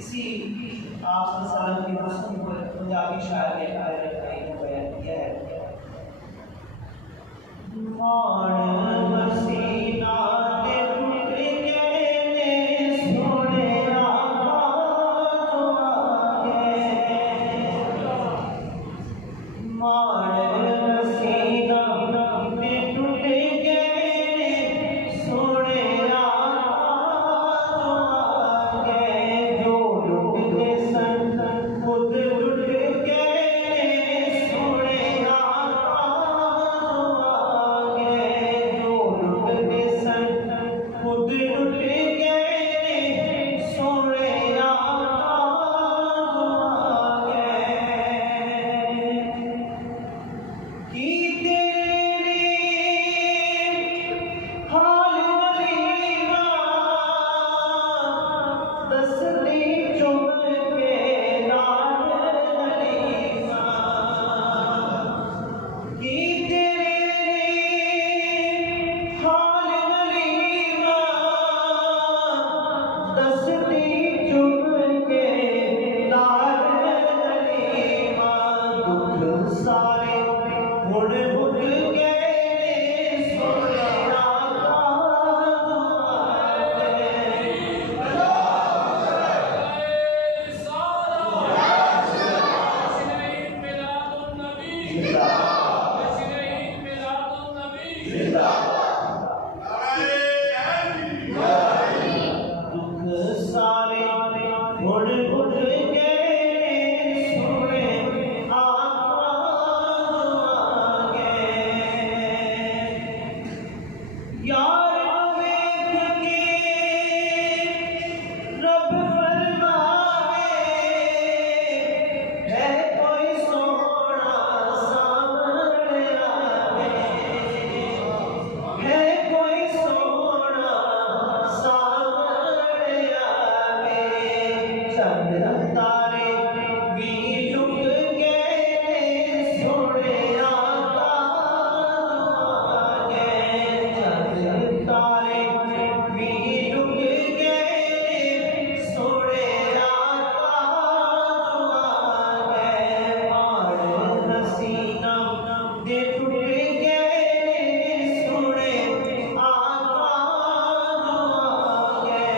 इसी आप सल्लल्लाहु अलैहि वसल्लम को पंजाबी शायर ने बयान किया है। मान मसीना दे टूट गए सोने आका तो आगे, मान मसीना दे टूट गए सोने आका तो आगे, जो लुटते सन खुद लुट गए सोने आका तो आगे, जो लुटते सन खुद लुट गए सोने आका तो आगे। की तेरे हाल वलीमा दसती चुम के लाल वलीमा, की तेरे हाल वलीमा दसती चुम के लाल वलीमा, दुख सारे मुड़ मुड़ गए सोने आका तो आगे। दुख सारे मुड़ मुड़ गए सोने आका तो आगे। यार वेख के रब फरमावे, है कोई सोना सामने आवे, है कोई सोना सामने आवे, चंद तारे भी लुट गए सोने आका तो आगे, चंद तारे भी लुट गए सोने आका तो आगे। मार हसीना दे टूट गए सोने आका तो आगे।